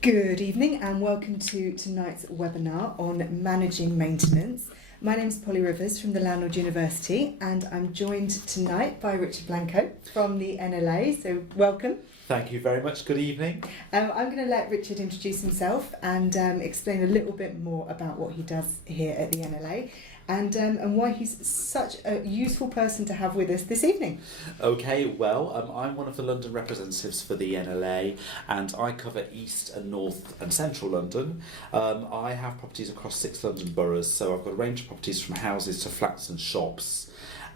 Good evening and welcome to tonight's webinar on managing maintenance. My name is Polly Rivers from the Landlord University and I'm joined tonight by Richard Blanco from the NLA, so welcome. Thank you very much. Good evening. I'm going to let Richard introduce himself and explain a little bit more about what he does here at the NLA and why he's such a useful person to have with us this evening. Okay, well, I'm one of the London representatives for the NLA and I cover East and North and Central London. I have properties across 6 London boroughs, so I've got a range of properties from houses to flats and shops.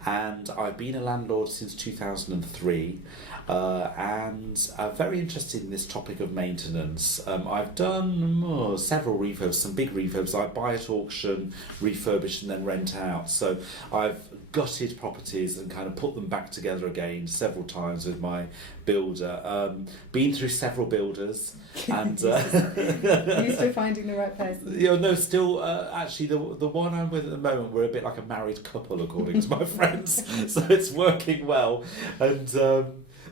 And I've been a landlord since 2003 and I'm very interested in this topic of maintenance. I've done several refurbs, some big refurbs. I buy at auction, refurbish and then rent out. So I've gutted properties and kind of put them back together again several times with my builder. Been through several builders and Used to finding the right person. Yeah, no, still actually the one I'm with at the moment, we're a bit like a married couple according to my friends, so it's working well. And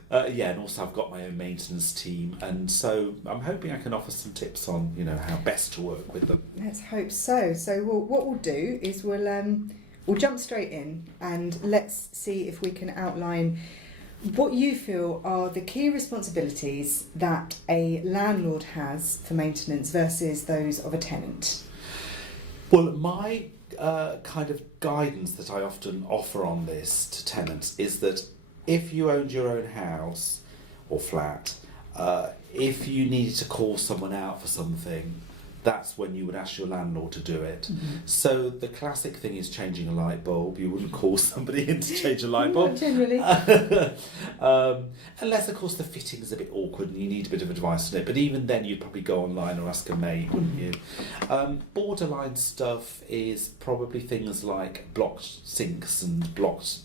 and also I've got my own maintenance team, and so I'm hoping I can offer some tips on how best to work with them. Let's hope so. So what we'll do is we'll jump straight in and let's see if we can outline what you feel are the key responsibilities that a landlord has for maintenance versus those of a tenant. Well, my kind of guidance that I often offer on this to tenants is that if you owned your own house or flat, if you needed to call someone out for something, that's when you would ask your landlord to do it. Mm-hmm. So the classic thing is changing a light bulb. You wouldn't call somebody in to change a light bulb. Not generally. Unless, of course, the fitting is a bit awkward and you need a bit of advice on it. But even then, you'd probably go online or ask a mate, wouldn't you? Borderline stuff is probably things like blocked sinks and blocked...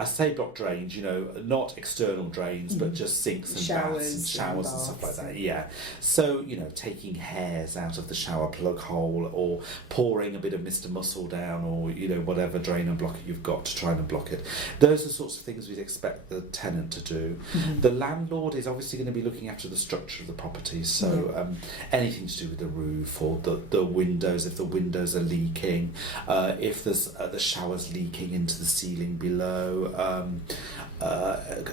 I say block drains, not external drains, but just sinks and baths and showers and stuff like that. Yeah. So, taking hairs out of the shower plug hole or pouring a bit of Mr. Muscle down or, whatever drain and blocker you've got to try and unblock it. Those are the sorts of things we'd expect the tenant to do. Mm-hmm. The landlord is obviously going to be looking after the structure of the property. So anything to do with the roof or the windows, if the windows are leaking, if there's the shower's leaking into the ceiling below.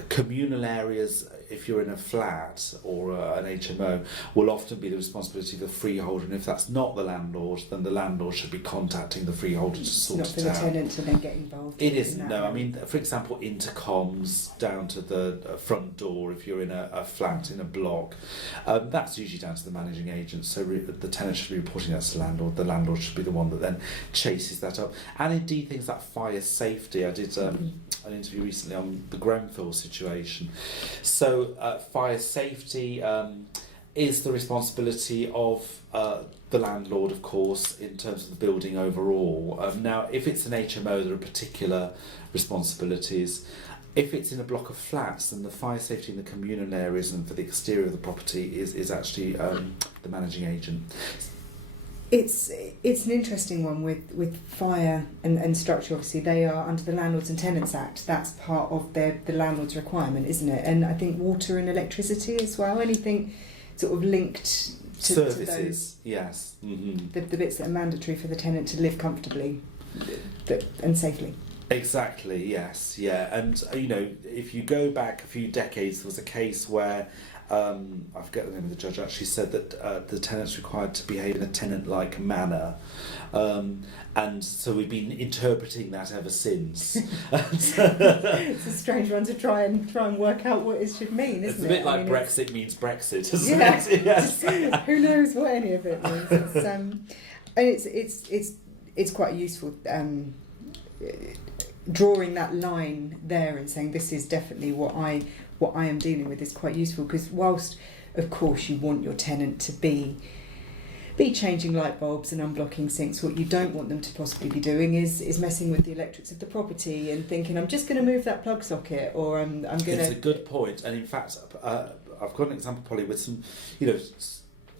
Communal areas, if you're in a flat or an HMO, will often be the responsibility of the freeholder, and if that's not the landlord, then the landlord should be contacting the freeholder to sort it out. Not for the tenant to then get involved. It isn't, no. I mean, for example, intercoms down to the front door, if you're in a flat in a block, that's usually down to the managing agent, so the tenant should be reporting that to the landlord should be the one that then chases that up. And indeed things like fire safety. I did an interview recently on the Grenfell situation. So fire safety is the responsibility of the landlord, of course, in terms of the building overall. Now, if it's an HMO, there are particular responsibilities. If it's in a block of flats, then the fire safety in the communal areas and for the exterior of the property is actually the managing agent. It's an interesting one with fire and structure. Obviously, they are under the Landlords and Tenants Act. That's part of the landlord's requirement, isn't it? And I think water and electricity as well. Anything sort of linked to services, to those, yes. Mm-hmm. The bits that are mandatory for the tenant to live comfortably and safely. Exactly, yes, yeah. And if you go back a few decades, there was a case where I forget the name of the judge, actually said that the tenant's required to behave in a tenant-like manner, and so we've been interpreting that ever since. It's a strange one to try and work out what it should mean, isn't it? It's a bit like Brexit means Brexit, isn't yeah. it? Yes. Who knows what any of it means? And it's quite useful. Drawing that line there and saying this is definitely what I am dealing with is quite useful, because whilst of course you want your tenant to be changing light bulbs and unblocking sinks, what you don't want them to possibly be doing is messing with the electrics of the property and thinking I'm just going to move that plug socket or I'm going to... It's a good point, and in fact I've got an example, Polly, with some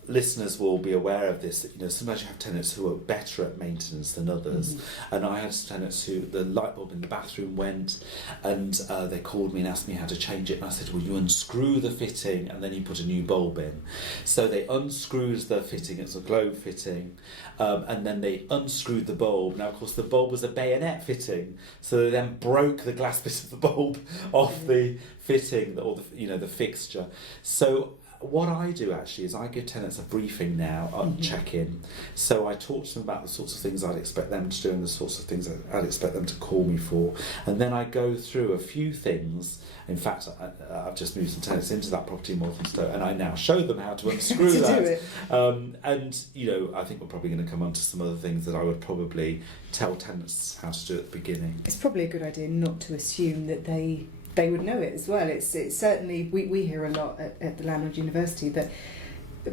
listeners will be aware of this. That, sometimes you have tenants who are better at maintenance than others, and I had tenants who the light bulb in the bathroom went, and they called me and asked me how to change it, and I said, well, you unscrew the fitting and then you put a new bulb in. So they unscrewed the fitting, it's a globe fitting, and then they unscrewed the bulb. Now, of course, the bulb was a bayonet fitting, so they then broke the glass bit of the bulb off the fitting, or the fixture. So what I do actually is I give tenants a briefing now on check-in. So I talk to them about the sorts of things I'd expect them to do and the sorts of things I'd expect them to call me for. And then I go through a few things. In fact, I've just moved some tenants into that property in Walthamstow, and I now show them how to unscrew that. And I think we're probably going to come on to some other things that I would probably tell tenants how to do at the beginning. It's probably a good idea not to assume that they would know it as well. It's certainly, we hear a lot at the Landlord University that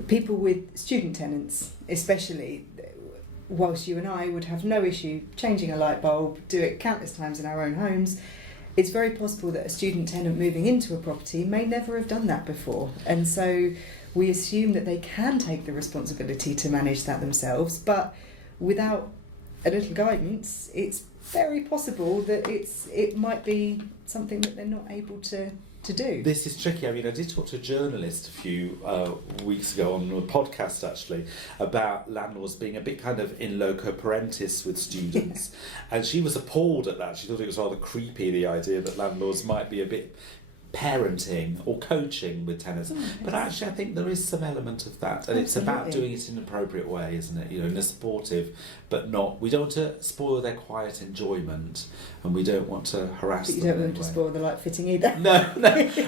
people with student tenants, especially, whilst you and I would have no issue changing a light bulb, do it countless times in our own homes, it's very possible that a student tenant moving into a property may never have done that before. And so we assume that they can take the responsibility to manage that themselves, but without a little guidance, it's very possible that it might be something that they're not able to do. This is tricky. I mean, I did talk to a journalist a few weeks ago on a podcast actually about landlords being a bit kind of in loco parentis with students, and she was appalled at that. She thought it was rather creepy, the idea that landlords might be a bit parenting or coaching with tenants. But actually I think there is some element of that, and it's about doing it in an appropriate way, isn't it? In a supportive, but not, we don't want to spoil their quiet enjoyment, and we don't want to harass them. But you don't want to spoil the light fitting either. No.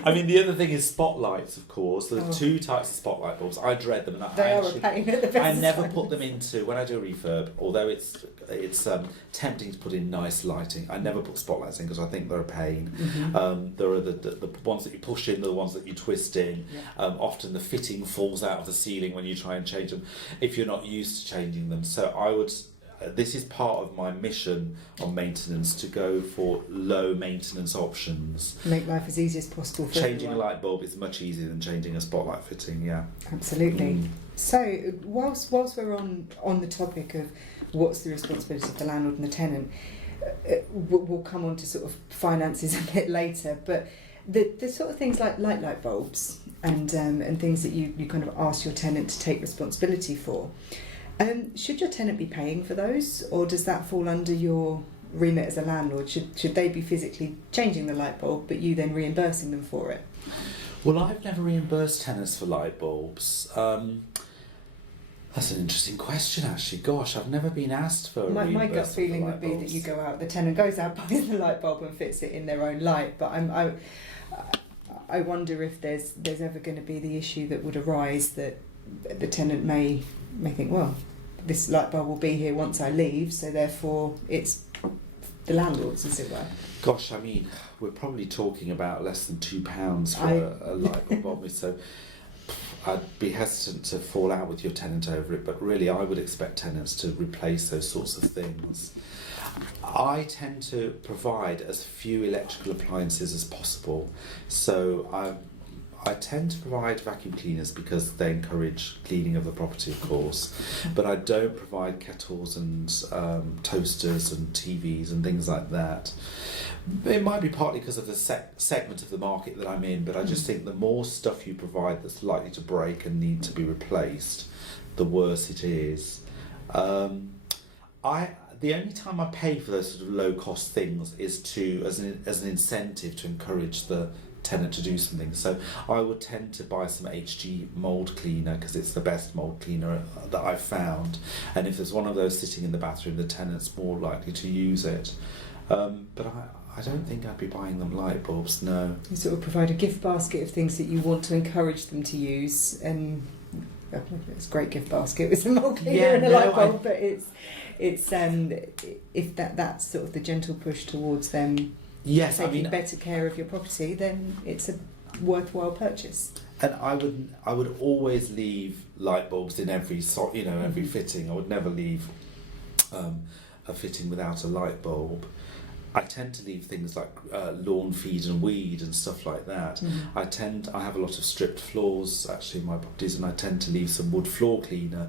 I mean, the other thing is spotlights, of course. There are two types of spotlight bulbs. I dread them, and they are a pain at the best I never times. put them into, when I do a refurb, although it's tempting to put in nice lighting, I never put spotlights in because I think they're a pain. There are the ones that you push in, the ones that you twist in. Often the fitting falls out of the ceiling when you try and change them, if you're not used to changing them. So I would, this is part of my mission on maintenance, to go for low maintenance options. Make life as easy as possible for Changing everyone. a light bulb is much easier than changing a spotlight fitting, Absolutely. So whilst we're on the topic of what's the responsibility of the landlord and the tenant, we'll come on to sort of finances a bit later, but the sort of things like light bulbs and things that you kind of ask your tenant to take responsibility for, should your tenant be paying for those, or does that fall under your remit as a landlord? Should they be physically changing the light bulb but you then reimbursing them for it? Well, I've never reimbursed tenants for light bulbs. That's an interesting question, actually. Gosh, I've never been asked for a reimbursement. My gut feeling would be that you go out, the tenant goes out, buys the light bulb and fits it in their own light. But I wonder if there's ever going to be the issue that would arise that the tenant may think, well, this light bulb will be here once I leave, so therefore it's the landlord's, as it were. Gosh, I mean, we're probably talking about less than £2 for a light bulb, so I'd be hesitant to fall out with your tenant over it, but really I would expect tenants to replace those sorts of things. I tend to provide as few electrical appliances as possible, so I tend to provide vacuum cleaners because they encourage cleaning of the property, of course, but I don't provide kettles and toasters and TVs and things like that. It might be partly because of the segment of the market that I'm in, but I just think the more stuff you provide that's likely to break and need to be replaced, the worse it is. The only time I pay for those sort of low cost things is as an incentive to encourage the tenant to do something. So I would tend to buy some HG mould cleaner because it's the best mould cleaner that I've found, and if there's one of those sitting in the bathroom, the tenant's more likely to use it. But I don't think I'd be buying them light bulbs, no. You sort of provide a gift basket of things that you want to encourage them to use, and it's a great gift basket with some mould cleaner and a light bulb, but it's if that's sort of the gentle push towards them taking better care of your property, then it's a worthwhile purchase. And I would always leave light bulbs in every fitting. I would never leave a fitting without a light bulb. I tend to leave things like lawn feed and weed and stuff like that. I have a lot of stripped floors actually in my properties, and I tend to leave some wood floor cleaner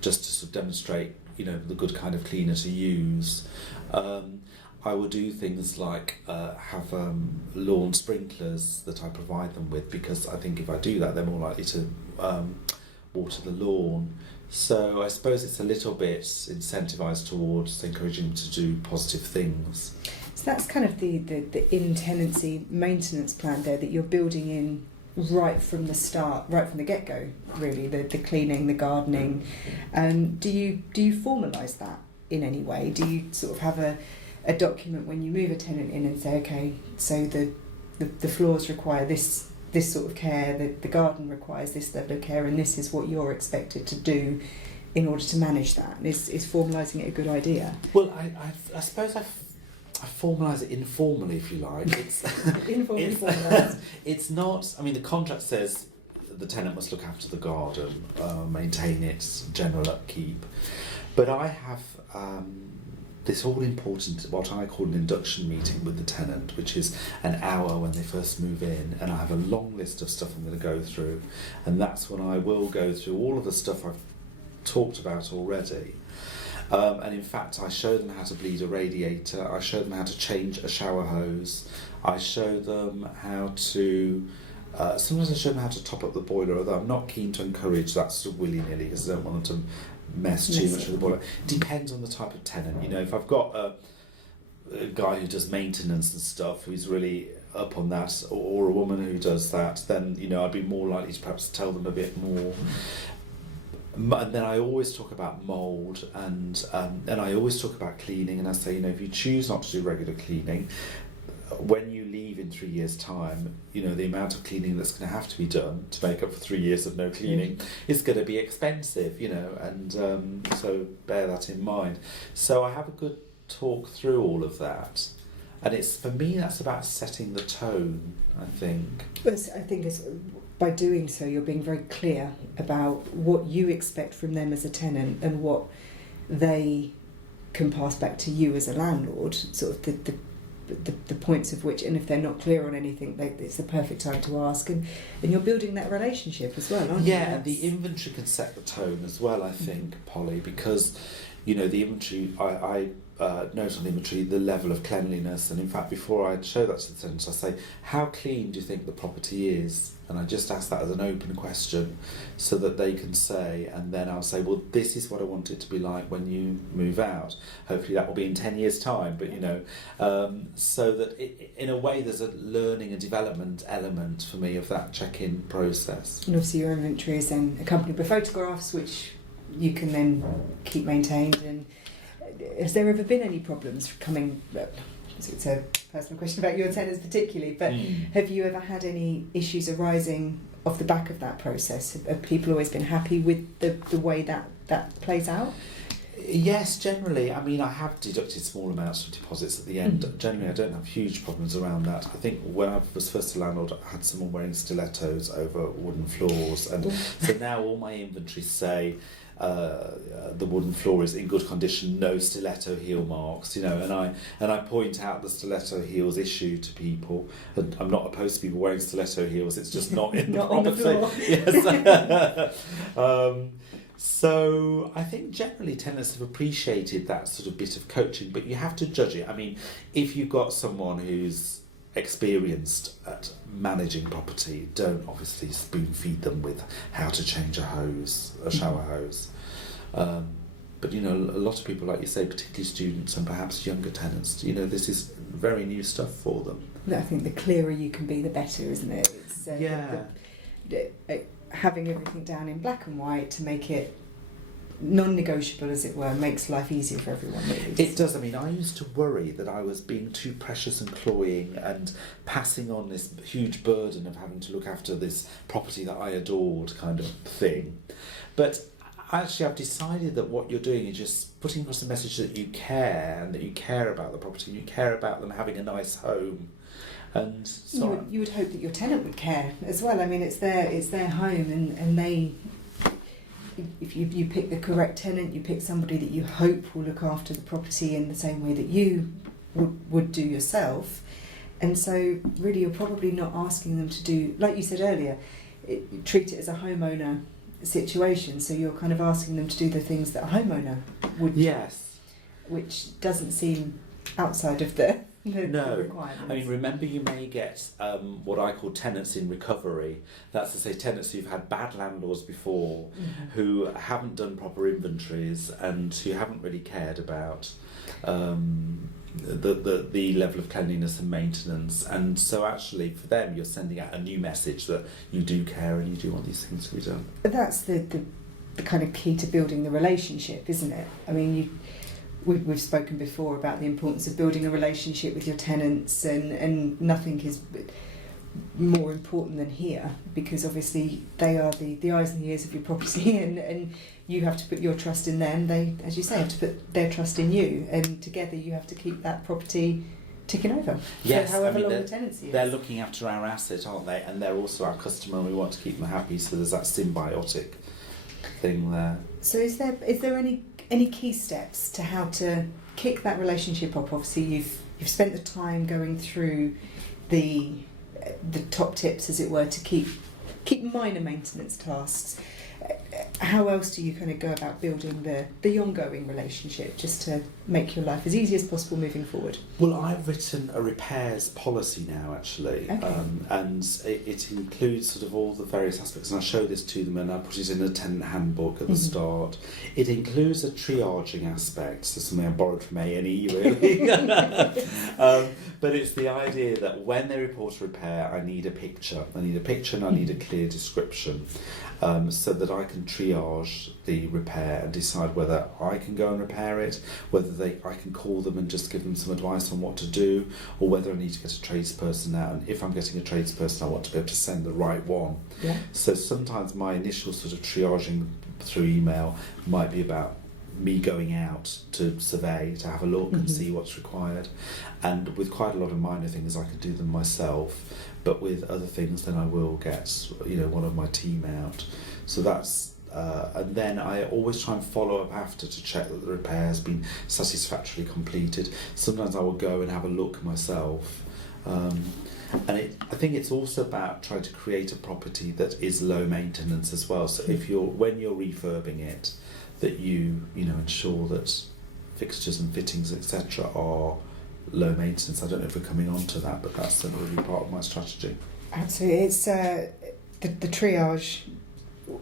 just to sort of demonstrate, the good kind of cleaner to use. I will do things like have lawn sprinklers that I provide them with, because I think if I do that, they're more likely to water the lawn. So I suppose it's a little bit incentivised towards encouraging them to do positive things. So that's kind of the in-tenancy maintenance plan there that you're building in right from the start, right from the get-go, really, the cleaning, the gardening. Do you formalise that in any way? Do you sort of have a document when you move a tenant in and say, okay, so the floors require this sort of care, the garden requires this level of care, and this is what you're expected to do in order to manage that? And is formalising it a good idea? Well, I suppose I formalise it informally, if you like. It's informally formalised. It's not. I mean, the contract says the tenant must look after the garden, maintain its general upkeep, but I have this all-important, what I call an induction meeting with the tenant, which is an hour when they first move in, and I have a long list of stuff I'm going to go through, and that's when I will go through all of the stuff I've talked about already. And in fact, I show them how to bleed a radiator, I show them how to change a shower hose, I show them how to... sometimes I show them how to top up the boiler, although I'm not keen to encourage that sort of willy-nilly, because I don't want them to mess too much with the boiler. Depends on the type of tenant. If I've got a guy who does maintenance and stuff, who's really up on that, or a woman who does that, then I'd be more likely to perhaps tell them a bit more. And then I always talk about mould, and I always talk about cleaning, and I say, if you choose not to do regular cleaning, when you leave in 3 years' time, the amount of cleaning that's going to have to be done to make up for 3 years of no cleaning is going to be expensive, and so bear that in mind. So I have a good talk through all of that, and it's, for me, that's about setting the tone, I think. But I think by doing so, you're being very clear about what you expect from them as a tenant and what they can pass back to you as a landlord, sort of the points of which, and if they're not clear on anything, it's the perfect time to ask, and you're building that relationship as well, aren't you? Yeah, and the inventory can set the tone as well, I think, Polly, because the inventory, I note on the inventory the level of cleanliness, and in fact before I show that to the tenants I say, how clean do you think the property is? And I just ask that as an open question so that they can say, and then I'll say, well, this is what I want it to be like when you move out. Hopefully that will be in 10 years' time, but so that in a way there's a learning and development element for me of that check-in process. And obviously your inventory is then accompanied by photographs which you can then keep maintained. And has there ever been any problems coming... It's a personal question about your tenants particularly, but have you ever had any issues arising off the back of that process? Have people always been happy with the way that plays out? Yes, generally. I mean, I have deducted small amounts of deposits at the end. Generally, I don't have huge problems around that. I think when I was first a landlord, I had someone wearing stilettos over wooden floors, and so now all my inventories say the wooden floor is in good condition, no stiletto heel marks, and I point out the stiletto heels issue to people. And I'm not opposed to people wearing stiletto heels, it's just not in not the on the floor. Yes. So I think generally tenants have appreciated that sort of bit of coaching, but you have to judge it. I mean, if you've got someone who's experienced at managing property, don't obviously spoon feed them with how to change a shower hose. But a lot of people, like you say, particularly students and perhaps younger tenants, this is very new stuff for them. I think the clearer you can be, the better, isn't it? It's, having everything down in black and white to make it non-negotiable, as it were, makes life easier for everyone, really. It does. I mean, I used to worry that I was being too precious and cloying and passing on this huge burden of having to look after this property that I adored, kind of thing. But actually, I've decided that what you're doing is just putting across the message that you care, and that you care about the property, and you care about them having a nice home. And so you would hope that your tenant would care as well. I mean, it's their home, and they... If you pick the correct tenant, you pick somebody that you hope will look after the property in the same way that you would do yourself. And so really you're probably not asking them to do, like you said earlier, treat it as a homeowner situation. So you're kind of asking them to do the things that a homeowner would do. Yes. Which doesn't seem outside of the requirements. I mean, remember, you may get what I call tenants in recovery. That's to say, tenants who've had bad landlords before, who haven't done proper inventories and who haven't really cared about the level of cleanliness and maintenance. And so actually for them you're sending out a new message that you do care and you do want these things to be done. That's the kind of key to building the relationship, isn't it? I mean, we've spoken before about the importance of building a relationship with your tenants, and nothing is more important than here, because obviously they are the eyes and the ears of your property, and you have to put your trust in them. They, as you say, have to put their trust in you, and together you have to keep that property ticking over. Yes, for however long the tenancy is. They're looking after our asset, aren't they? And they're also our customer, and we want to keep them happy. So there's that symbiotic thing there. So is there any key steps to how to kick that relationship up? Obviously, you've spent the time going through the top tips, as it were, to keep minor maintenance tasks. How else do you kind of go about building the ongoing relationship, just to make your life as easy as possible moving forward? Well, I've written a repairs policy now, actually, okay. And it includes sort of all the various aspects, and I show this to them, and I put it in a tenant handbook at the start. It includes a triaging aspect, so something I borrowed from A&E, really. But it's the idea that when they report a repair, I need a picture. I need a picture and I need a clear description, so that I can triage the repair and decide whether I can go and repair it, whether I can call them and just give them some advice on what to do, or whether I need to get a tradesperson out. And if I'm getting a tradesperson, I want to be able to send the right one. Yeah. So sometimes my initial sort of triaging through email might be about me going out to survey, to have a look and see what's required. And with quite a lot of minor things, I can do them myself. But with other things, then I will get one of my team out. So that's and then I always try and follow up after to check that the repair has been satisfactorily completed. Sometimes I will go and have a look myself. And I think it's also about trying to create a property that is low maintenance as well. So when you're refurbing it, that you ensure that fixtures and fittings, etc., are low maintenance. I don't know if we're coming on to that, but that's certainly part of my strategy. Absolutely. It's the triage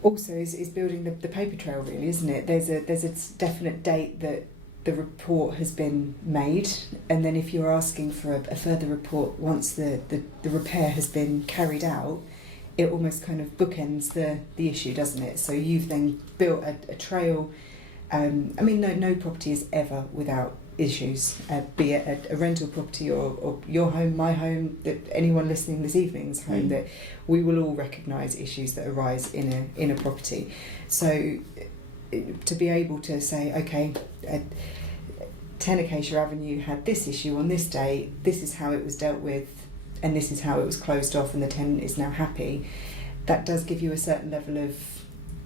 also is building the paper trail, really, isn't it? There's a definite date that the report has been made, and then if you're asking for a further report once the repair has been carried out, it almost kind of bookends the issue, doesn't it? So you've then built a trail. I mean, no property is ever without issues, be it a rental property or your home, my home, that anyone listening this evening's home, that we will all recognise issues that arise in a property. So to be able to say, okay, 10 Acacia Avenue had this issue on this day, this is how it was dealt with, and this is how it was closed off, and the tenant is now happy, that does give you a certain level of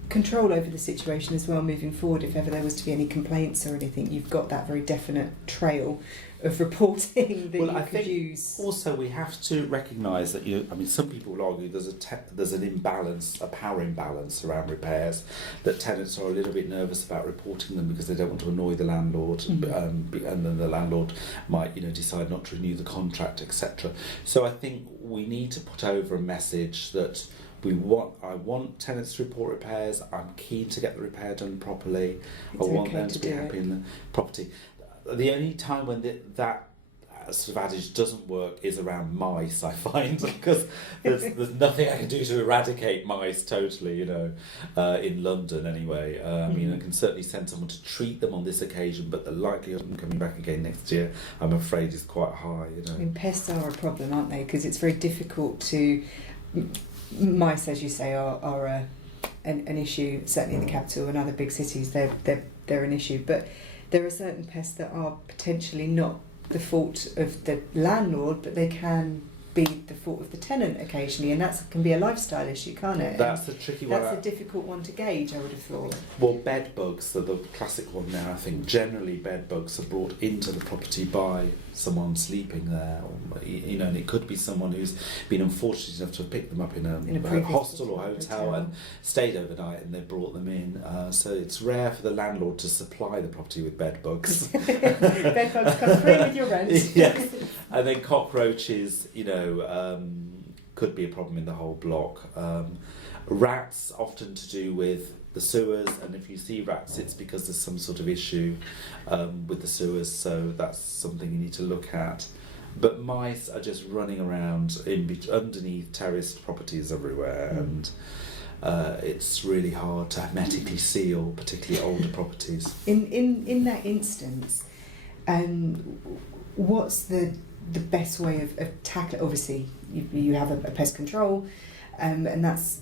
control over the situation as well moving forward. If ever there was to be any complaints or anything, you've got that very definite trail of reporting that I think use. Also, we have to recognise that some people will argue there's an imbalance, a power imbalance around repairs, that tenants are a little bit nervous about reporting them because they don't want to annoy the landlord, and then the landlord might decide not to renew the contract, etc. So I think we need to put over a message that I want tenants to report repairs. I'm keen to get the repair done properly. I want them to be happy in the property. The only time when that sort of adage doesn't work is around mice, I find, because there's nothing I can do to eradicate mice totally, in London anyway. I mean, I can certainly send someone to treat them on this occasion, but the likelihood of them coming back again next year, I'm afraid, is quite high. I mean, pests are a problem, aren't they? Because it's very difficult to. Mice, as you say, are an issue, certainly in the capital and other big cities. They're an issue, but there are certain pests that are potentially not the fault of the landlord, but they can be the fault of the tenant occasionally, and that can be a lifestyle issue, can't it? That's a tricky one. That's a difficult one to gauge, I would have thought. Well, bed bugs are the classic one now. I think generally bed bugs are brought into the property by someone sleeping there, or, you know, and it could be someone who's been unfortunate enough to have picked them up in a hostel or hotel and stayed overnight, and they brought them in. So it's rare for the landlord to supply the property with bed bugs. Bed bugs come free with your rent. Yes, and then cockroaches, you know, could be a problem in the whole block. Rats, often to do with the sewers, and if you see rats, it's because there's some sort of issue with the sewers, so that's something you need to look at. But mice are just running around underneath terraced properties everywhere, and it's really hard to hermetically seal, particularly older properties. In that instance, what's the best way of tackling? Obviously, you have a pest control, and that's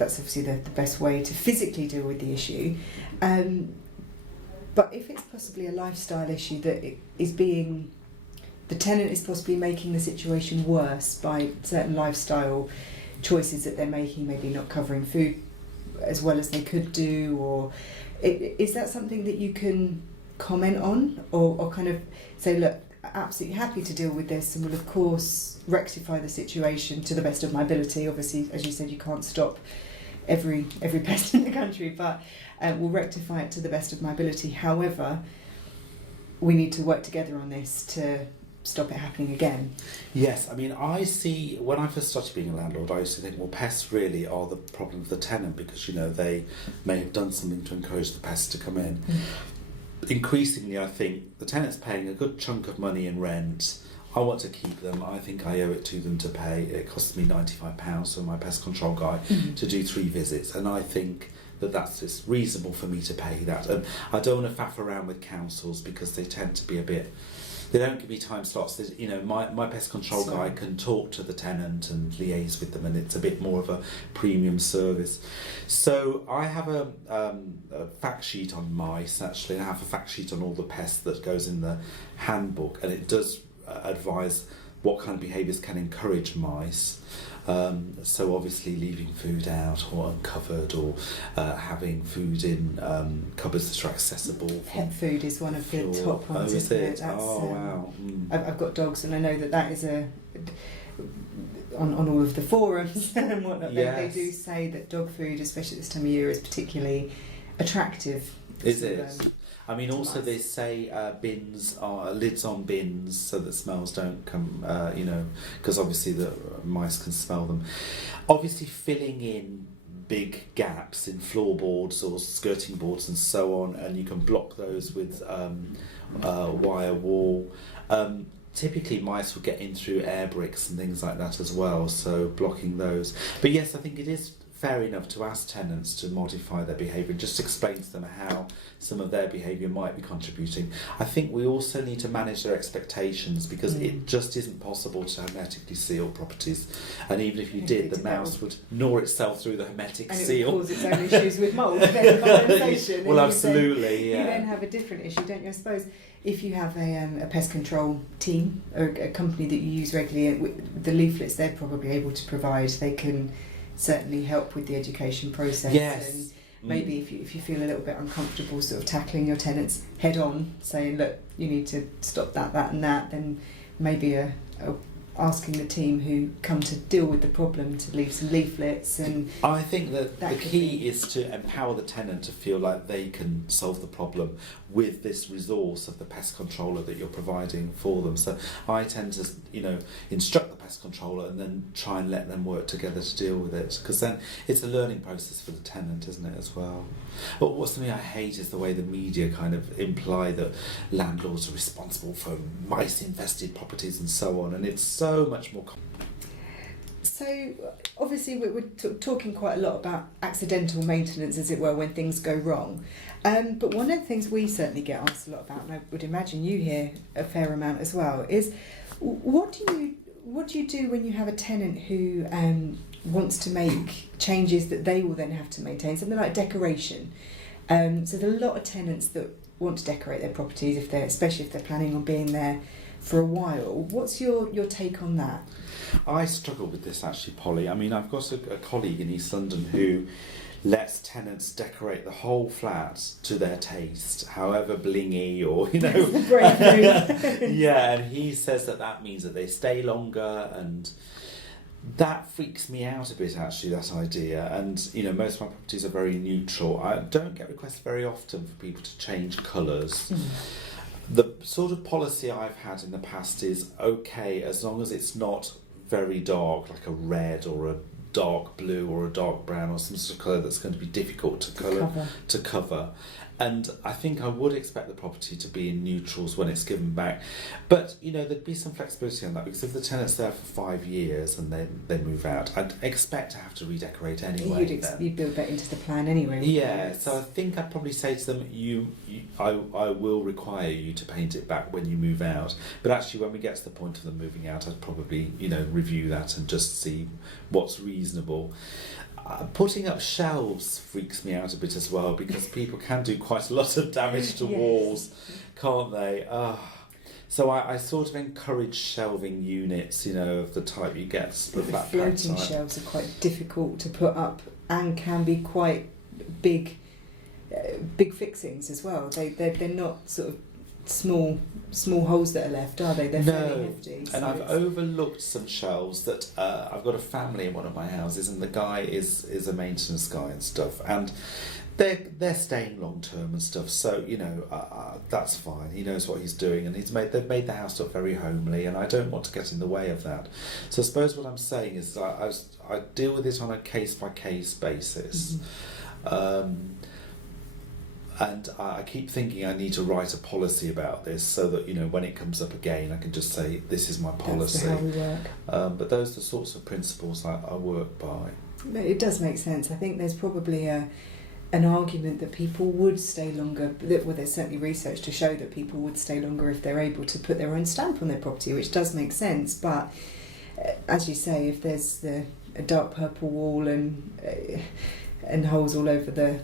obviously the best way to physically deal with the issue. But if it's possibly a lifestyle issue that the tenant is possibly making the situation worse by certain lifestyle choices that they're making, maybe not covering food as well as they could do, or is that something that you can comment on, or kind of say, look, absolutely happy to deal with this and will of course rectify the situation to the best of my ability. Obviously, as you said, you can't stop every pest in the country, but we'll rectify it to the best of my ability. However, we need to work together on this to stop it happening again. Yes, I mean, I see, when I first started being a landlord, I used to think, well, pests really are the problem of the tenant, because, you know, they may have done something to encourage the pests to come in. Increasingly, I think the tenant's paying a good chunk of money in rent. I want to keep them. I think I owe it to them to pay. It costs me £95 for my pest control guy to do 3 visits, and I think that's just reasonable for me to pay that. And I don't want to faff around with councils, because they tend to be they don't give me time slots. There's, you know, my pest control guy can talk to the tenant and liaise with them, and it's a bit more of a premium service. So I have a fact sheet on mice, actually, and I have a fact sheet on all the pests that goes in the handbook, and it does advise what kind of behaviours can encourage mice. So obviously leaving food out or uncovered, or having food in cupboards that are accessible. Pet food is one of the top ones, isn't it? That's, wow. I've got dogs, and I know that is on all of the forums and whatnot. Yes. They do say that dog food, especially this time of year, is particularly attractive. Is it? I mean, also they say lids on bins so that smells don't come, you know, because obviously the mice can smell them. Obviously filling in big gaps in floorboards or skirting boards and so on, and you can block those with wire wall. Typically mice will get in through air bricks and things like that as well, so blocking those. But yes, I think it is fair enough to ask tenants to modify their behaviour and just explain to them how some of their behaviour might be contributing. I think we also need to manage their expectations, because it just isn't possible to hermetically seal properties, and even if you did, the mouse would gnaw itself through the hermetic seal. And it would cause its own issues with mould, then condensation. Well, absolutely, You then have a different issue, don't you? I suppose if you have a pest control team or a company that you use regularly, the leaflets they're probably able to provide, they can certainly help with the education process. Yes. And maybe if you feel a little bit uncomfortable sort of tackling your tenants head on, saying, look, you need to stop that and that, then maybe asking the team who come to deal with the problem to leave some leaflets. And I think that the key is to empower the tenant to feel like they can solve the problem with this resource of the pest controller that you're providing for them. So I tend to, you know, instruct the pest controller and then try and let them work together to deal with it, because then it's a learning process for the tenant, isn't it, as well? But what's something I hate is the way the media kind of imply that landlords are responsible for mice-infested properties and so on, and it's so much more So obviously we're talking quite a lot about accidental maintenance, as it were, when things go wrong. But one of the things we certainly get asked a lot about, and I would imagine you hear a fair amount as well, is what do you do when you have a tenant who wants to make changes that they will then have to maintain, something like decoration? So there are a lot of tenants that want to decorate their properties, especially if they're planning on being there for a while. What's your take on that? I struggle with this actually, Polly. I mean, I've got a colleague in East London who lets tenants decorate the whole flat to their taste, however blingy or, you know. Brave move. Yeah, and he says that means that they stay longer, and that freaks me out a bit actually, that idea. And, you know, most of my properties are very neutral. I don't get requests very often for people to change colours. The sort of policy I've had in the past is okay as long as it's not very dark, like a red or a dark blue or a dark brown or some sort of colour that's going to be difficult to cover. And I think I would expect the property to be in neutrals when it's given back. But, you know, there'd be some flexibility on that, because if the tenant's there for 5 years and then they move out, I'd expect to have to redecorate anyway. You'd build that into the plan anyway. Yeah, so I think I'd probably say to them, I will require you to paint it back when you move out. But actually, when we get to the point of them moving out, I'd probably, you know, review that and just see what's reasonable. Putting up shelves freaks me out a bit as well, because people can do quite a lot of damage to walls, can't they? So I sort of encourage shelving units, you know, of the type you get. The flat floating type. shelves are quite difficult to put up and can be quite big fixings as well. They're not sort of small holes that are left, are they? They're fairly hefty. And I've overlooked some shelves that I've got a family in one of my houses, and the guy is a maintenance guy and stuff, and they're staying long term and stuff. So, you know, that's fine. He knows what he's doing, and they've made the house look very homely, and I don't want to get in the way of that. So I suppose what I'm saying is I deal with it on a case by case basis. And I keep thinking I need to write a policy about this, so that, you know, when it comes up again, I can just say, this is my policy. That's how we work. But those are the sorts of principles I work by. It does make sense. I think there's probably an argument that people would stay longer. Well, there's certainly research to show that people would stay longer if they're able to put their own stamp on their property, which does make sense. But as you say, if there's a dark purple wall and holes all over the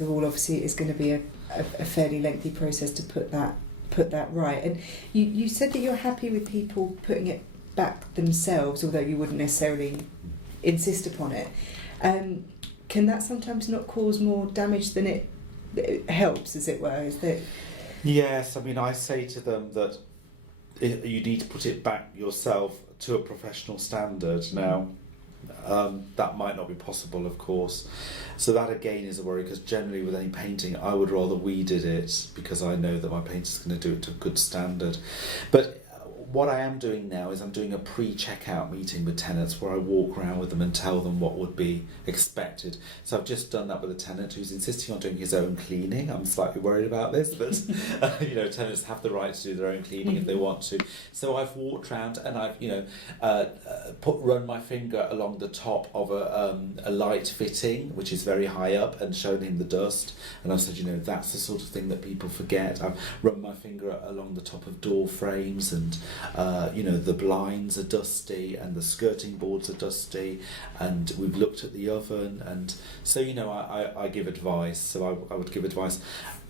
wall, obviously it's going to be a fairly lengthy process to put that right. And you said that you're happy with people putting it back themselves, although you wouldn't necessarily insist upon it. Can that sometimes not cause more damage than it helps, as it were? Is that? Yes, I mean, I say to them that you need to put it back yourself to a professional standard. Now, that might not be possible, of course. So that again is a worry, because generally with any painting, I would rather we did it, because I know that my painter's going to do it to a good standard. But what I am doing now is I'm doing a pre-checkout meeting with tenants, where I walk around with them and tell them what would be expected. So I've just done that with a tenant who's insisting on doing his own cleaning. I'm slightly worried about this, but you know, tenants have the right to do their own cleaning if they want to. So I've walked around and I've, you know, run my finger along the top of a light fitting, which is very high up, and shown him the dust. And I've said, you know, that's the sort of thing that people forget. I've run my finger along the top of door frames, and you know, the blinds are dusty and the skirting boards are dusty, and we've looked at the oven. And so, you know, I give advice. So I would give advice.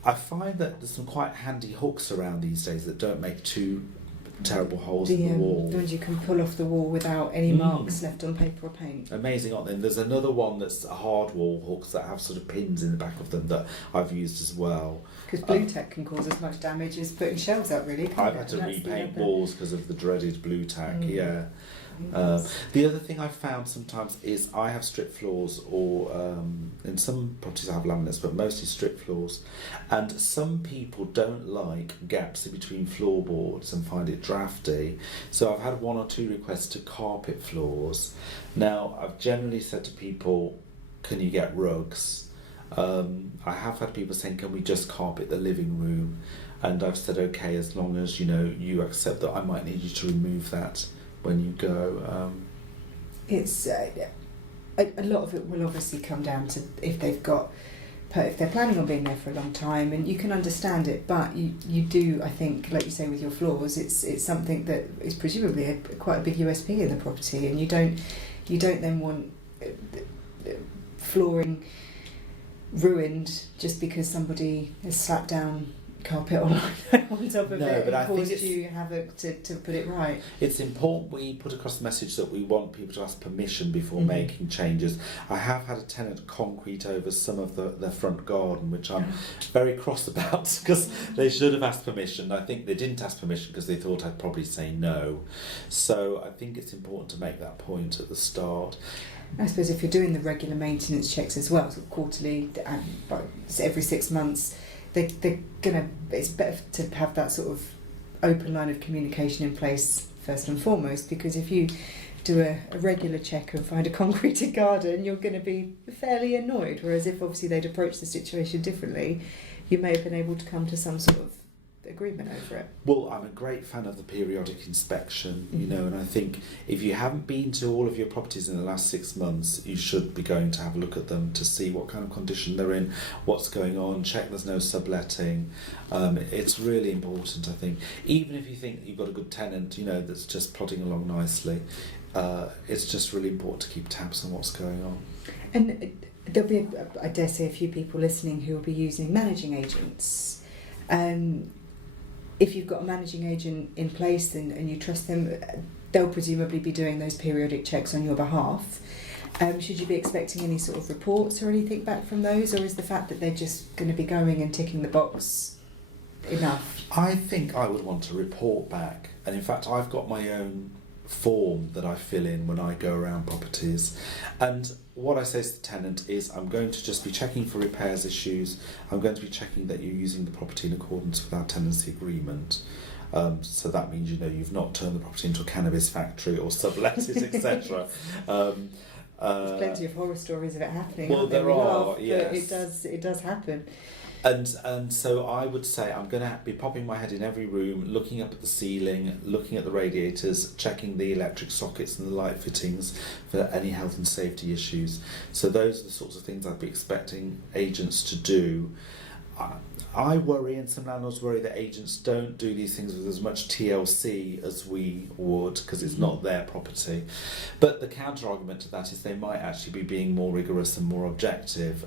I find that there's some quite handy hooks around these days that don't make too terrible holes in the wall. The ones you can pull off the wall without any marks left on paper or paint. Amazing, aren't they? And there's another one that's hard wall hooks that have sort of pins in the back of them that I've used as well. Because blue tack can cause as much damage as putting shelves up, really. I've had to repaint walls because of the dreaded blue tack. Yeah. Yes. The other thing I found sometimes is I have strip floors, or in some properties I have laminates, but mostly strip floors, and some people don't like gaps in between floorboards and find it drafty. So I've had 1 or 2 requests to carpet floors. Now, I've generally said to people, can you get rugs? I have had people saying, can we just carpet the living room? And I've said, okay, as long as, you know, you accept that I might need you to remove that when you go. It's a lot of it will obviously come down to if they're planning on being there for a long time, and you can understand it, but you do, I think, like you say with your floors, it's something that is presumably quite a big USP in the property, and you don't then want flooring ruined just because somebody has slapped down carpet on on top of No, it but I and think caused it's- you havoc to put it right. It's important we put across the message that we want people to ask permission before Mhm. making changes. I have had a tenant concrete over some of their front garden, which I'm very cross about because they should have asked permission. I think they didn't ask permission because they thought I'd probably say no. So I think it's important to make that point at the start. I suppose if you're doing the regular maintenance checks as well, sort of quarterly and like every 6 months, they're gonna. It's better to have that sort of open line of communication in place first and foremost, because if you do a regular check and find a concreted garden, you're going to be fairly annoyed. Whereas if obviously they'd approached the situation differently, you may have been able to come to some sort of agreement over it. Well, I'm a great fan of the periodic inspection, you know, and I think if you haven't been to all of your properties in the last 6 months, you should be going to have a look at them to see what kind of condition they're in, what's going on, check there's no subletting. It's really important, I think. Even if you think you've got a good tenant, you know, that's just plodding along nicely, it's just really important to keep tabs on what's going on. And there'll be, I dare say, a few people listening who will be using managing agents. If you've got a managing agent in place and you trust them, they'll presumably be doing those periodic checks on your behalf. Should you be expecting any sort of reports or anything back from those, or is the fact that they're just going to be going and ticking the box enough? I think I would want to report back, and in fact I've got my own form that I fill in when I go around properties, and what I say to the tenant is I'm going to just be checking for repairs issues, I'm going to be checking that you're using the property in accordance with our tenancy agreement. So that means, you know, you've not turned the property into a cannabis factory or sublet it, etc. There's plenty of horror stories of it happening. Well, aren't there? there We are, laugh, yes. but it does happen. And so I would say I'm going to be popping my head in every room, looking up at the ceiling, looking at the radiators, checking the electric sockets and the light fittings for any health and safety issues. So those are the sorts of things I'd be expecting agents to do. I worry, and some landlords worry, that agents don't do these things with as much TLC as we would, because it's not their property. But the counter argument to that is they might actually be being more rigorous and more objective.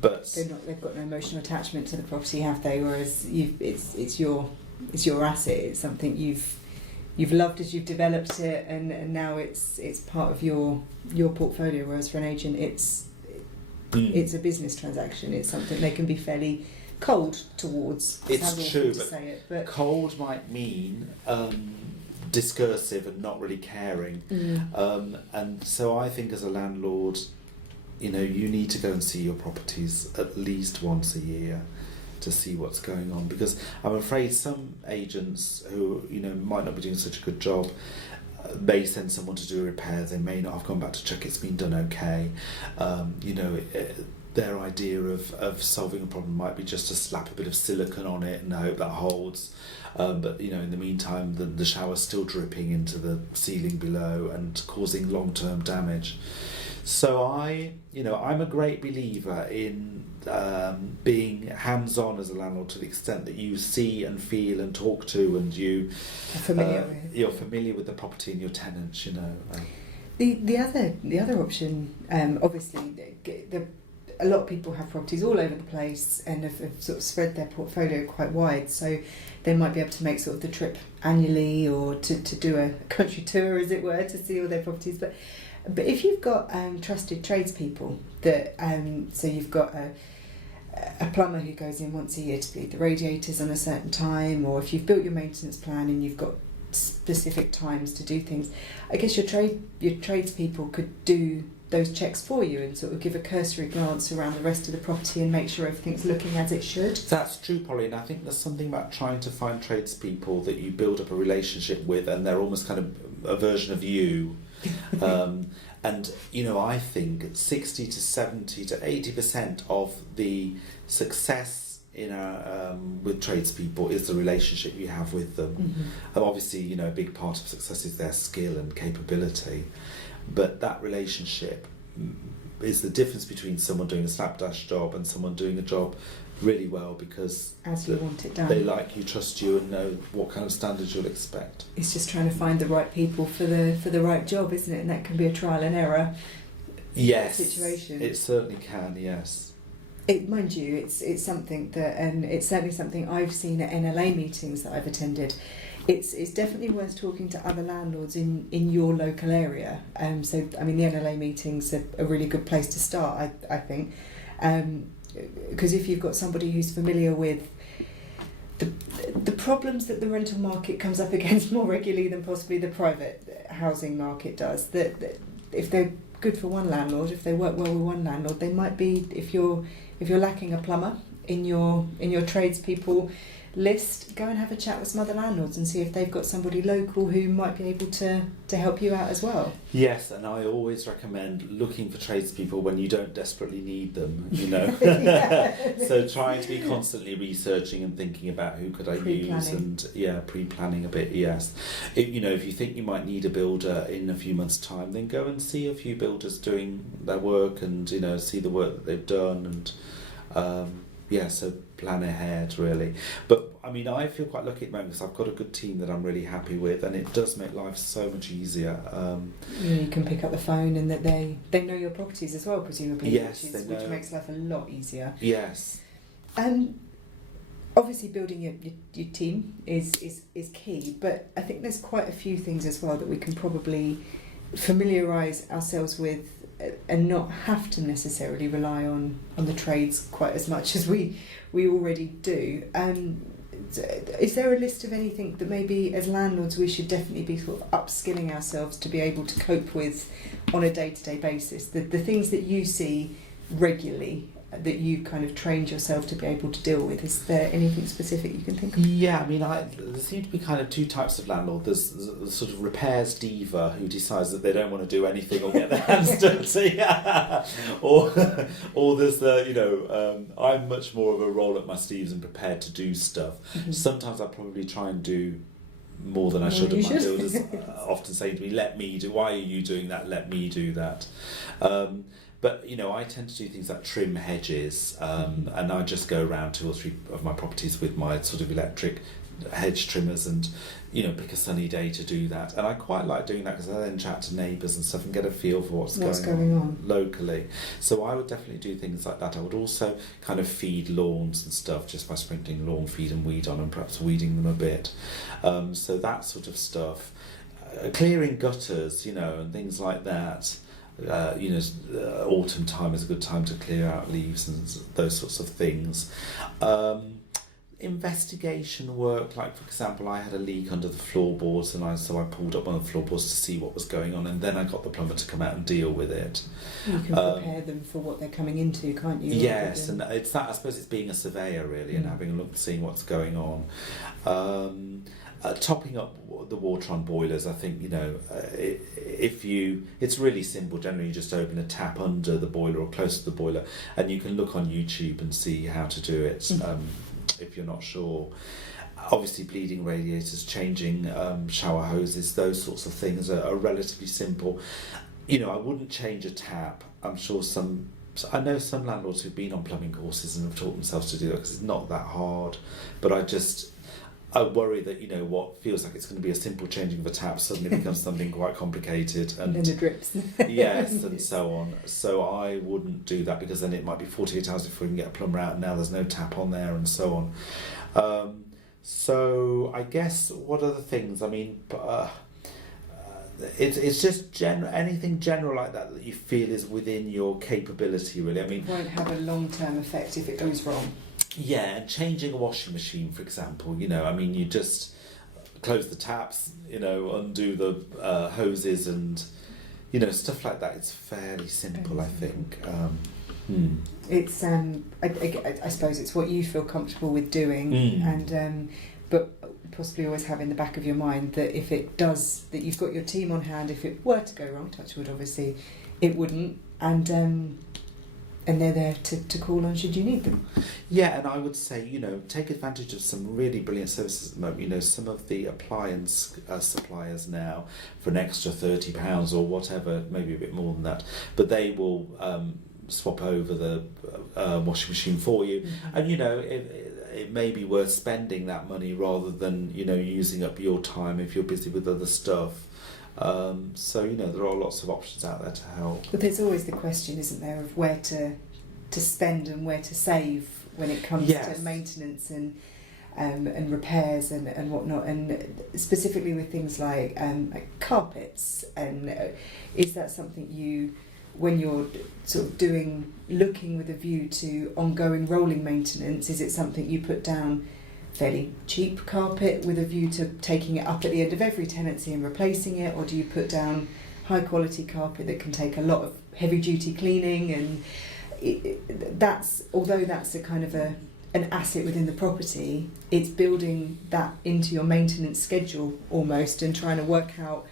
But They've got no emotional attachment to the property, have they? Whereas it's your asset. It's something you've loved as you've developed it, and now it's part of your portfolio. Whereas for an agent, it's a business transaction. It's something they can be fairly cold towards. it's true, to say it, but cold might mean discursive and not really caring. And so I think as a landlord, you know, you need to go and see your properties at least once a year to see what's going on, because I'm afraid some agents who, you know, might not be doing such a good job may send someone to do a repair. They may not have gone back to check it's been done okay. You know, their idea of solving a problem might be just to slap a bit of silicone on it and hope that holds. But you know, in the meantime, the shower's still dripping into the ceiling below and causing long-term damage. So I'm a great believer in being hands-on as a landlord to the extent that you see and feel and talk to, and you're familiar with the property and your tenants. You know. The other option, obviously, a lot of people have properties all over the place and have sort of spread their portfolio quite wide, so they might be able to make sort of the trip annually or to do a country tour, as it were, to see all their properties. But if you've got trusted tradespeople that, so you've got a plumber who goes in once a year to bleed the radiators on a certain time, or if you've built your maintenance plan and you've got specific times to do things, I guess your tradespeople could do those checks for you and sort of give a cursory glance around the rest of the property and make sure everything's looking as it should. That's true, Polly, and I think there's something about trying to find tradespeople that you build up a relationship with, and they're almost kind of a version of you. And you know, I think 60 to 70 to 80% of the success in with tradespeople is the relationship you have with them. And obviously, you know, a big part of success is their skill and capability, but that relationship is the difference between someone doing a slapdash job and someone doing a job really well, because as you want it done. They like you, trust you, and know what kind of standards you'll expect. It's just trying to find the right people for the right job, isn't it? And that can be a trial and error Yes, situation. It certainly can. Yes. Mind you, it's something that, and it's certainly something I've seen at NLA meetings that I've attended. It's definitely worth talking to other landlords in your local area. So I mean, the NLA meetings are a really good place to start, I think, because if you've got somebody who's familiar with the problems that the rental market comes up against more regularly than possibly the private housing market does, that if they're good for one landlord, if they work well with one landlord, they might be, if you're lacking a plumber in your tradespeople list, go and have a chat with some other landlords and see if they've got somebody local who might be able to help you out as well. Yes, and I always recommend looking for tradespeople when you don't desperately need them, you know. So trying to be constantly researching and thinking about who could I use, and pre-planning a bit, yes. If you think you might need a builder in a few months' time, then go and see a few builders doing their work and, see the work that they've done, and so plan ahead really. But I mean, I feel quite lucky at the moment because I've got a good team that I'm really happy with, and it does make life so much easier. You can pick up the phone, and that they know your properties as well, presumably. Yes, which makes life a lot easier. Yes. Obviously, building your team is key, but I think there's quite a few things as well that we can probably familiarise ourselves with, and not have to necessarily rely on the trades quite as much as we already do. Is there a list of anything that maybe as landlords we should definitely be sort of upskilling ourselves to be able to cope with on a day-to-day basis? The things that you see regularly that you kind of trained yourself to be able to deal with, is there anything specific you can think of? Yeah, I mean, there seem to be kind of two types of landlord. There's the sort of repairs diva who decides that they don't want to do anything or get their hands dirty, or there's the I'm much more of a roll up my sleeves and prepared to do stuff. Mm-hmm. Sometimes I probably try and do more than I should, and my builders often say to me, "Let me do. Why are you doing that? Let me do that." But I tend to do things like trim hedges, and I just go around 2 or 3 of my properties with my sort of electric hedge trimmers, and pick a sunny day to do that. And I quite like doing that because I then chat to neighbours and stuff and get a feel for what's going on locally. So I would definitely do things like that. I would also kind of feed lawns and stuff just by sprinkling lawn feed and weed on, and perhaps weeding them a bit. So that sort of stuff. Clearing gutters, and things like that. Autumn time is a good time to clear out leaves and those sorts of things. Investigation work, like for example, I had a leak under the floorboards, and so I pulled up one of the floorboards to see what was going on, and then I got the plumber to come out and deal with it. You can prepare them for what they're coming into, can't you? Yes, and it's that. I suppose it's being a surveyor really, and having a look and seeing what's going on. Topping up the water on boilers, I think, it's really simple. Generally, you just open a tap under the boiler or close to the boiler, and you can look on YouTube and see how to do it if you're not sure. Obviously, bleeding radiators, changing shower hoses, those sorts of things are relatively simple. I wouldn't change a tap. I'm sure I know some landlords who've been on plumbing courses and have taught themselves to do that because it's not that hard, but I worry that what feels like it's going to be a simple changing of a tap suddenly becomes something quite complicated, and then the drips. Yes, and so on. So I wouldn't do that, because then it might be 48 hours before we can get a plumber out, and now there's no tap on there, and so on. So I guess what other things? I mean, it's just anything general like that you feel is within your capability, really. I mean, it won't have a long-term effect if it goes wrong. Yeah, and changing a washing machine, for example, you just close the taps, undo the hoses and, stuff like that. It's fairly simple, I think. It's, I suppose it's what you feel comfortable with doing, and but possibly always have in the back of your mind that if it does, that you've got your team on hand. If it were to go wrong, touch wood, obviously, it wouldn't, and they're there to call on should you need them. Yeah, and I would say, take advantage of some really brilliant services at the moment. Some of the appliance suppliers now, for an extra £30 or whatever, maybe a bit more than that, but they will swap over the washing machine for you. Mm-hmm. And, it may be worth spending that money rather than, using up your time if you're busy with other stuff. So there are lots of options out there to help. But there's always the question, isn't there, of where to spend and where to save when it comes Yes. to maintenance and repairs and whatnot, and specifically with things like carpets. And is that something you, when you're sort of looking with a view to ongoing rolling maintenance, is it something you put down fairly cheap carpet with a view to taking it up at the end of every tenancy and replacing it, or do you put down high quality carpet that can take a lot of heavy duty cleaning? And although that's a kind of an asset within the property, it's building that into your maintenance schedule almost, and trying to work out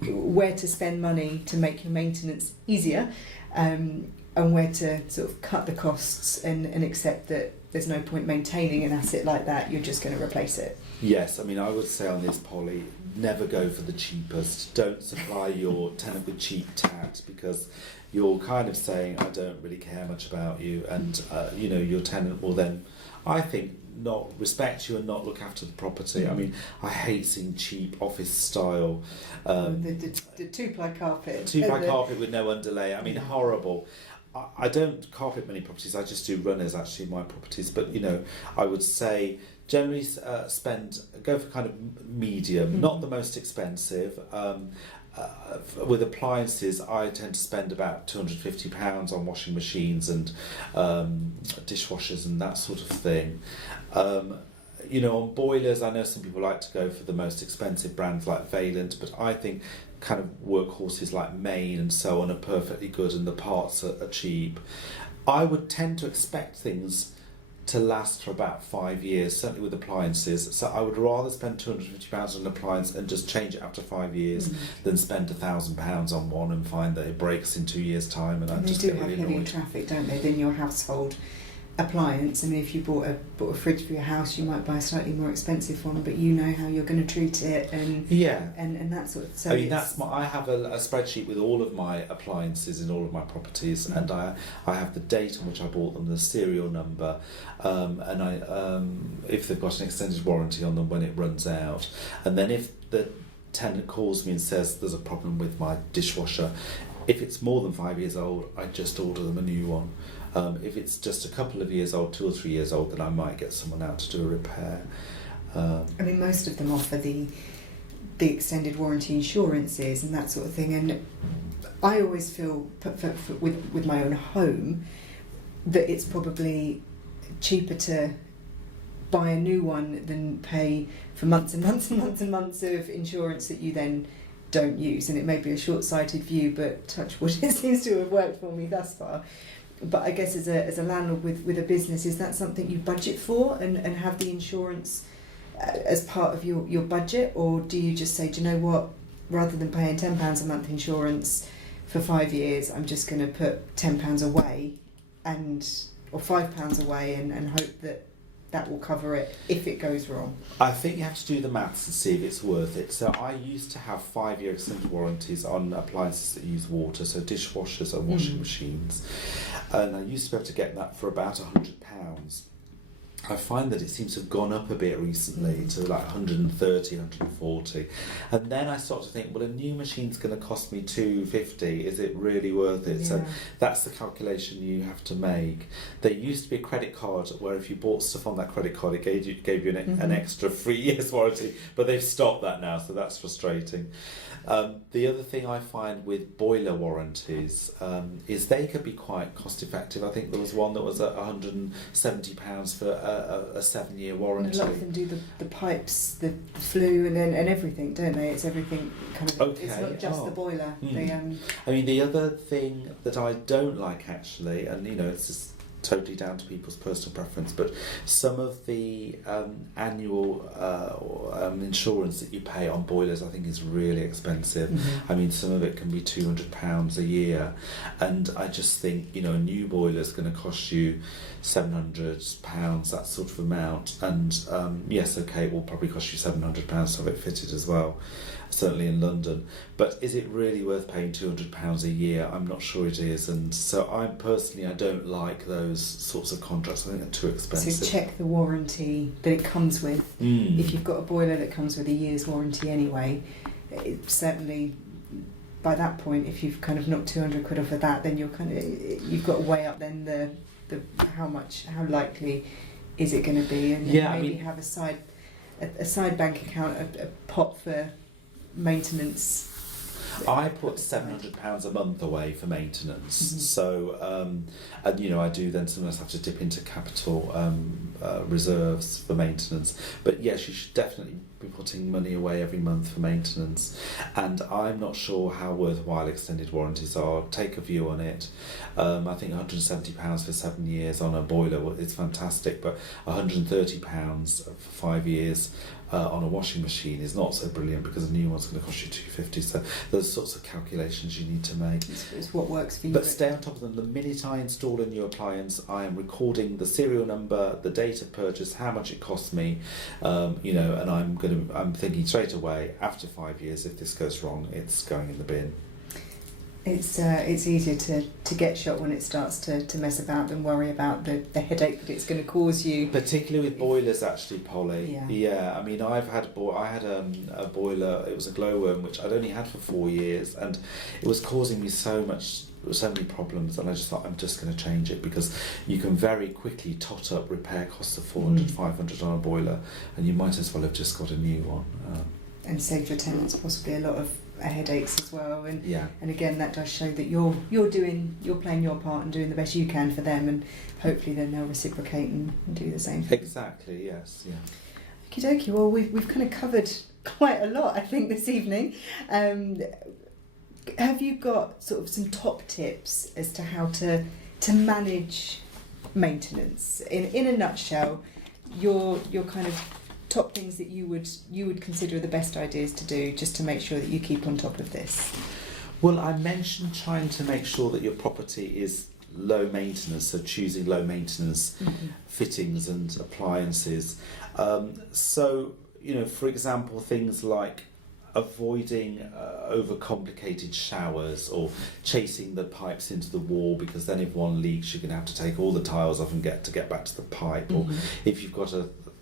where to spend money to make your maintenance easier, and where to sort of cut the costs and accept that there's no point maintaining an asset like that, you're just going to replace it. Yes, I mean, I would say on this, Polly, never go for the cheapest. Don't supply your tenant with cheap tax, because you're kind of saying, I don't really care much about you, and your tenant will then, I think, not respect you and not look after the property. I mean, I hate seeing cheap office style The two-ply carpet. Two-ply carpet with no underlay. I mean, horrible. I don't carpet many properties. I just do runners actually in my properties. But I would say generally go for kind of medium, not the most expensive. With appliances, I tend to spend about £250 on washing machines and dishwashers and that sort of thing. On boilers, I know some people like to go for the most expensive brands like Vaillant, but I think kind of workhorses like Maine and so on are perfectly good, and the parts are cheap. I would tend to expect things to last for about 5 years, certainly with appliances. So I would rather spend £250 on an appliance and just change it after 5 years than spend £1,000 on one and find that it breaks in 2 years' time. And I just get really annoyed. They do have heavy traffic, don't they, than your household appliance. I mean, if you bought a fridge for your house, you might buy a slightly more expensive one, but you know how you're going to treat it, and that sort of. So I mean, I have a spreadsheet with all of my appliances in all of my properties, and I have the date on which I bought them, the serial number, and if they've got an extended warranty on them when it runs out, and then if the tenant calls me and says there's a problem with my dishwasher, if it's more than 5 years old, I just order them a new one. If it's just a couple of years old, 2 or 3 years old, then I might get someone out to do a repair. I mean, most of them offer the extended warranty insurances and that sort of thing, and I always feel with my own home that it's probably cheaper to buy a new one than pay for months and months and months and months of insurance that you then don't use. And it may be a short-sighted view, but touch wood, it seems to have worked for me thus far. But I guess as a landlord with a business, is that something you budget for and have the insurance as part of your budget? Or do you just say, do you know what, rather than paying £10 a month insurance for 5 years, I'm just going to put £10 away or £5 away and hope that will cover it if it goes wrong? I think you have to do the maths and see if it's worth it. So I used to have 5-year extended warranties on appliances that use water, so dishwashers and washing machines, and I used to be able to get that for about £100. I find that it seems to have gone up a bit recently to like 130, 140, and then I start to think, well, a new machine's going to cost me $250. Is it really worth it? Yeah. So that's the calculation you have to make. There used to be a credit card where if you bought stuff on that credit card, it gave you an extra 3 years warranty, but they've stopped that now, so that's frustrating. The other thing I find with boiler warranties is they can be quite cost effective. I think there was one that was at £170 for a 7-year warranty. And a lot of them do the pipes, the flue, and everything, don't they? It's everything kind of. Okay. It's not just the boiler. I mean, the other thing that I don't like actually, and it's just totally down to people's personal preference, but some of the annual insurance that you pay on boilers I think is really expensive. I mean, some of it can be £200 a year, and I just think a new boiler is going to cost you £700, that sort of amount, and yes, okay, it will probably cost you £700 to have it fitted as well, certainly in London, but is it really worth paying £200 a year? I'm not sure it is, and so I don't like those sorts of contracts. I think they're too expensive. So check the warranty that it comes with. If you've got a boiler that comes with a year's warranty anyway, it certainly by that point, if you've kind of knocked 200 quid off of that, then you've got to weigh up then the how likely is it going to be, and then maybe have a side bank account, a pot for maintenance. I put £700 a month away for maintenance, so and I do then sometimes have to dip into capital reserves for maintenance. But yes, you should definitely be putting money away every month for maintenance. And I'm not sure how worthwhile extended warranties are. Take a view on it. I think £170 for 7 years on a boiler is fantastic, but £130 for 5 years on a washing machine is not so brilliant, because a new one's going to cost you £250. So those sorts of calculations you need to make. It's what works for you. But stay on top of them. The minute I install a new appliance, I am recording the serial number, the date of purchase, how much it cost me, and I'm thinking straight away, after 5 years, if this goes wrong, it's going in the bin. It's easier to get shot when it starts to mess about than worry about the headache that it's going to cause you. Particularly with boilers, actually, Polly. Yeah. I mean, I had a boiler. It was a glowworm which I'd only had for 4 years, and it was causing me so many problems. And I just thought, I'm just going to change it, because you can very quickly tot up repair costs of 400, 500 on a boiler, and you might as well have just got a new one. And save your tenants possibly a lot of headaches as well, and again, that does show that you're playing your part and doing the best you can for them, and hopefully then they'll reciprocate and do the same thing. Exactly, yes, yeah. Okie dokie, well we've kind of covered quite a lot, I think, this evening. Have you got sort of some top tips as to how to manage maintenance? In a nutshell, your kind of top things that you would consider the best ideas to do, just to make sure that you keep on top of this? Well, I mentioned trying to make sure that your property is low maintenance, so choosing low maintenance fittings and appliances. So, for example, things like avoiding overcomplicated showers, or chasing the pipes into the wall, because then if one leaks, you're going to have to take all the tiles off and get back to the pipe. Or if you've got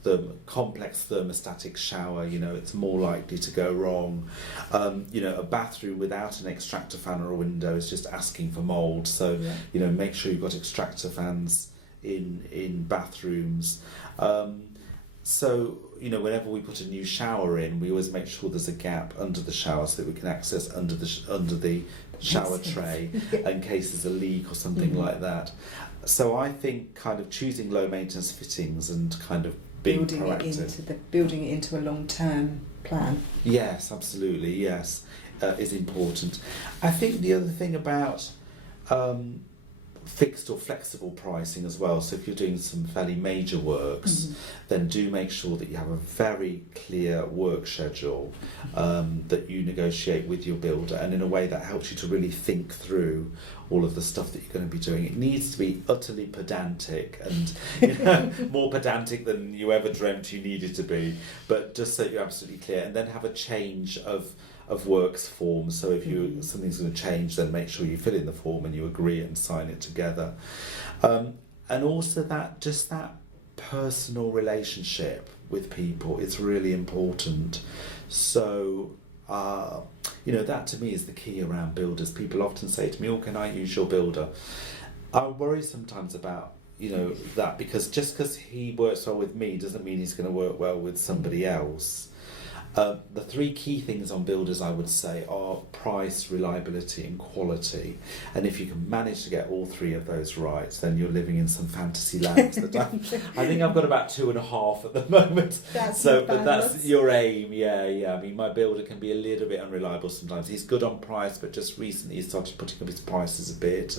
the complex thermostatic shower, it's more likely to go wrong. A bathroom without an extractor fan or a window is just asking for mould. So, make sure you've got extractor fans in bathrooms. So, whenever we put a new shower in, we always make sure there's a gap under the shower so that we can access under the shower tray in case there's a leak or something like that. So I think kind of choosing low maintenance fittings and kind of being proactive. Building it into a long-term plan. Yes, absolutely, yes, is important. I think the other thing about fixed or flexible pricing as well. So if you're doing some fairly major works, then do make sure that you have a very clear work schedule that you negotiate with your builder, and in a way that helps you to really think through all of the stuff that you're going to be doing. It needs to be utterly pedantic, and more pedantic than you ever dreamt you needed to be, but just so you're absolutely clear, and then have a change of works form. So if something's going to change, then make sure you fill in the form and you agree and sign it together. And also that personal relationship with people is really important. So that to me is the key around builders. People often say to me, "Oh, can I use your builder?" I worry sometimes about that, because just because he works well with me doesn't mean he's going to work well with somebody else. The three key things on builders, I would say, are price, reliability and quality. And if you can manage to get all three of those right, then you're living in some fantasy land. I think I've got about 2.5 at the moment. But that's your aim, yeah. I mean, my builder can be a little bit unreliable sometimes. He's good on price, but just recently he started putting up his prices a bit,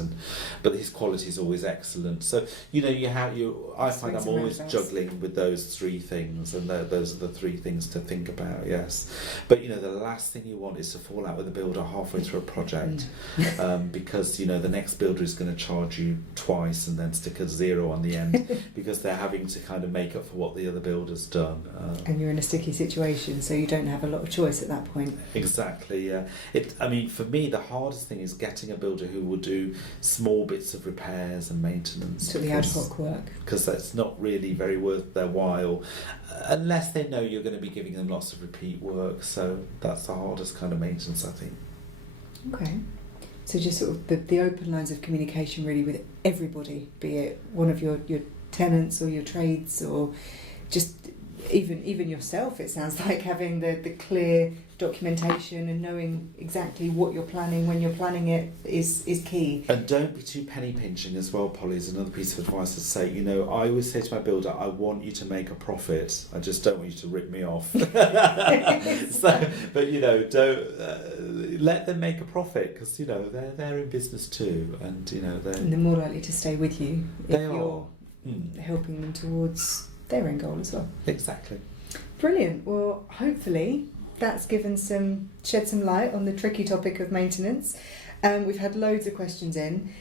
but his quality is always excellent. So I find I'm always juggling with those three things, and those are the three things to think about. Yes, but the last thing you want is to fall out with a builder halfway through a project, because the next builder is going to charge you twice and then stick a 0 on the end because they're having to kind of make up for what the other builder's done. And you're in a sticky situation, so you don't have a lot of choice at that point. Exactly, yeah. For me, the hardest thing is getting a builder who will do small bits of repairs and maintenance. To the ad hoc work. Because that's not really very worth their while, unless they know you're going to be giving them lots of repeat work. So that's the hardest kind of maintenance, I think. Okay. So just sort of the open lines of communication really with everybody, be it one of your tenants or your trades, or just even yourself. It sounds like having the clear documentation and knowing exactly what you're planning when you're planning it is key. And don't be too penny pinching as well, Polly, is another piece of advice to say. You know, I always say to my builder, I want you to make a profit. I just don't want you to rip me off. So, but you know, don't let them make a profit, because you know they're in business too, and you know they're more likely to stay with you if you're Mm. helping them towards their end goal as well. Exactly. Brilliant. Well, hopefully that's shed some light on the tricky topic of maintenance. We've had loads of questions in,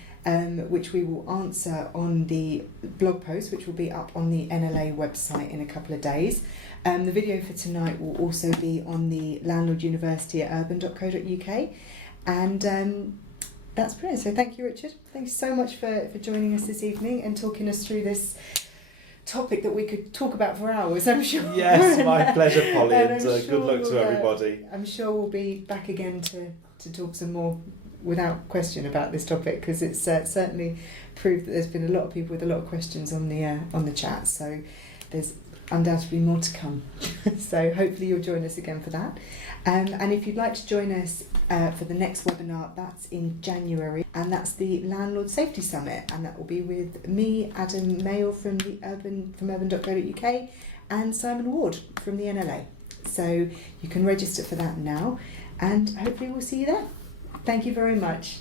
which we will answer on the blog post, which will be up on the NLA website in a couple of days. The video for tonight will also be on the Landlord University at Urban.co.uk, and that's brilliant. So thank you, Richard. Thanks so much for joining us this evening and talking us through this topic that we could talk about for hours, I'm sure. Yes, my pleasure, Polly, and sure good luck to everybody. I'm sure we'll be back again to talk some more without question about this topic, because it's certainly proved that there's been a lot of people with a lot of questions on the chat, so there's undoubtedly more to come. So hopefully you'll join us again for that. And if you'd like to join us for the next webinar, that's in January, and that's the Landlord Safety Summit, and that will be with me, Adam Mayle from Urban.co.uk, and Simon Ward from the NLA. So you can register for that now, and hopefully we'll see you there. Thank you very much.